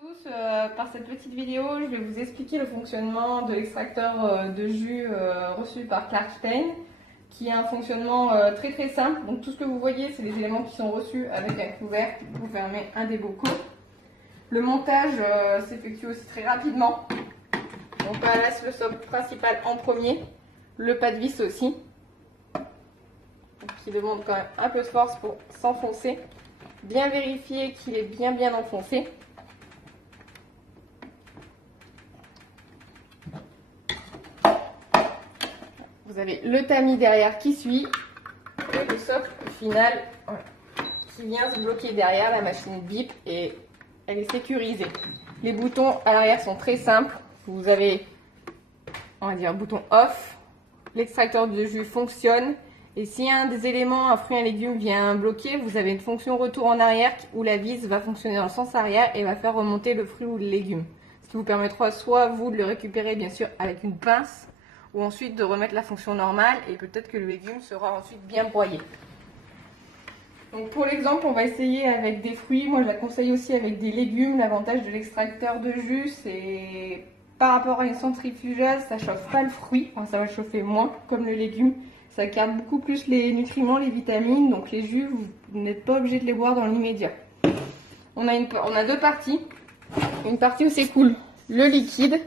Tous, par cette petite vidéo, je vais vous expliquer le fonctionnement de l'extracteur de jus reçu par Clarkstein, qui a un fonctionnement très simple. Donc tout ce que vous voyez, c'est les éléments qui sont reçus avec un couvercle pour fermer un des bocaux. Le montage s'effectue aussi très rapidement. On place le socle principal en premier, le pas de vis aussi, qui demande quand même un peu de force pour s'enfoncer. Bien vérifier qu'il est bien enfoncé. Vous avez le tamis derrière qui suit et le socle final qui vient se bloquer derrière. La machine bip et elle est sécurisée. Les boutons à l'arrière sont très simples. Vous avez, on va dire, un bouton off. L'extracteur de jus fonctionne. Et si un des éléments, un fruit, un légume vient bloquer, vous avez une fonction retour en arrière où la vis va fonctionner dans le sens arrière et va faire remonter le fruit ou le légume. Ce qui vous permettra soit vous de le récupérer bien sûr avec une pince, ou ensuite de remettre la fonction normale et peut-être que le légume sera ensuite bien broyé. Donc pour l'exemple, on va essayer avec des fruits. Moi je la conseille aussi avec des légumes. L'avantage de l'extracteur de jus, c'est par rapport à une centrifugeuse, ça chauffe pas le fruit, enfin ça va chauffer moins comme le légume. Ça garde beaucoup plus les nutriments, les vitamines, donc les jus, vous n'êtes pas obligé de les boire dans l'immédiat. On a deux parties. Une partie où s'écoule le liquide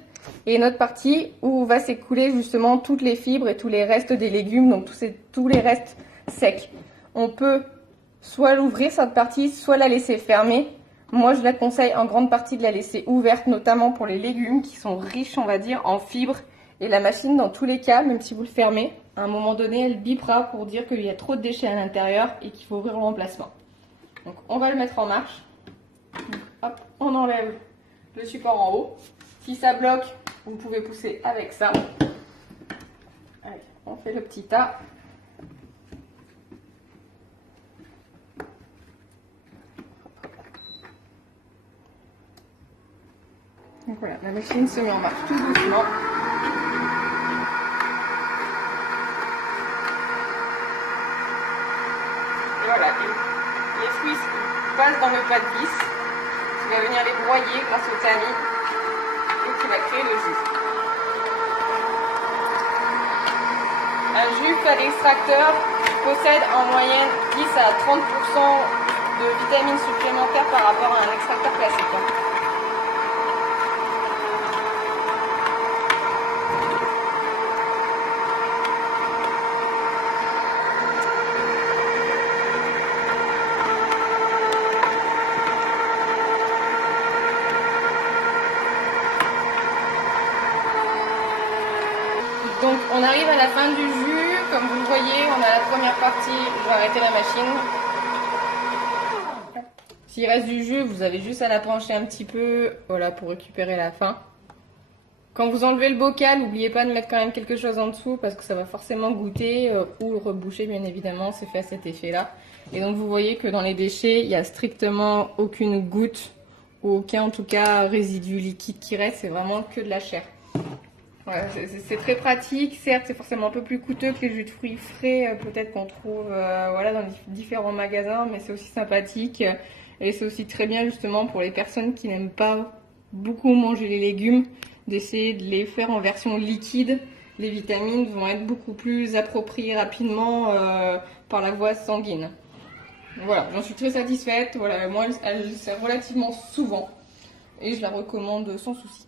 et une autre partie où va s'écouler justement toutes les fibres et tous les restes des légumes, donc tous les restes secs. On peut soit l'ouvrir cette partie, soit la laisser fermée. Moi je la conseille en grande partie de la laisser ouverte, notamment pour les légumes qui sont riches, on va dire, en fibres. Et la machine, dans tous les cas, même si vous le fermez, à un moment donné, elle bipera pour dire qu'il y a trop de déchets à l'intérieur et qu'il faut ouvrir le remplacement. Donc on va le mettre en marche. Hop, on enlève le support en haut. Si ça bloque, vous pouvez pousser avec ça. Allez, on fait le petit tas. Donc voilà, la machine se met en marche tout doucement. Et voilà, les fruits passent dans le pas de vis qui va venir les broyer grâce au tamis et qui va créer le jus. Un jus fait l'extracteur possède en moyenne 10 à 30% de vitamines supplémentaires par rapport à un extracteur classique. Donc on arrive à la fin du jus, comme vous le voyez, on a la première partie, je vais arrêter la machine. S'il reste du jus, vous avez juste à la pencher un petit peu, voilà, pour récupérer la fin. Quand vous enlevez le bocal, n'oubliez pas de mettre quand même quelque chose en dessous parce que ça va forcément goûter ou le reboucher bien évidemment, c'est fait à cet effet-là. Et donc vous voyez que dans les déchets, il n'y a strictement aucune goutte ou aucun en tout cas résidu liquide qui reste, c'est vraiment que de la chair. Voilà, c'est très pratique, certes c'est forcément un peu plus coûteux que les jus de fruits frais peut-être qu'on trouve voilà, dans différents magasins, mais c'est aussi sympathique et c'est aussi très bien justement pour les personnes qui n'aiment pas beaucoup manger les légumes, d'essayer de les faire en version liquide. Les vitamines vont être beaucoup plus appropriées rapidement par la voie sanguine. Voilà, j'en suis très satisfaite, voilà, moi elle sert relativement souvent et je la recommande sans souci.